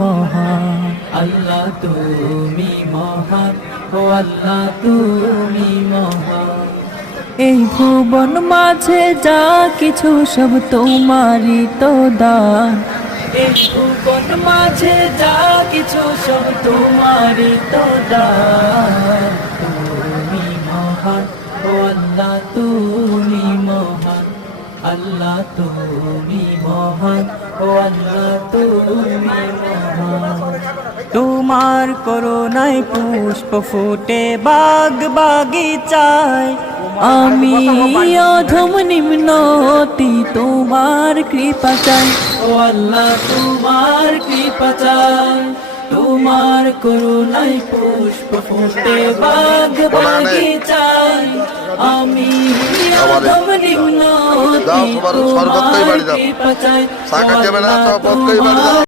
মহান। আল্লাহ তুমি মহান, ও আল্লাহ তুমি মহান। এই ভুবন মাঝে যা কিছু সব তোমারই তো দান। এই ভুবন মাঝে যা কিছু সব তোমারই তো দান। তুমি মহান, ও আল্লাহ তুমি মহান। আল্লাহ তুমি মহান, ও আল্লাহ তুমি মহান। তোমার করুণায় পুষ্প ফুটে বাগ বাগিচায়, আমি অধম নিম্নতি তোমার কৃপা চাই। ও আল্লাহ তোমার কৃপা চাই, তোমার করুণায় পুষ্প ফুটে বাগ বাগিচায়, আমি অধম নিম্নতি তোমার কৃপা চাই। ও আল্লাহ তোমার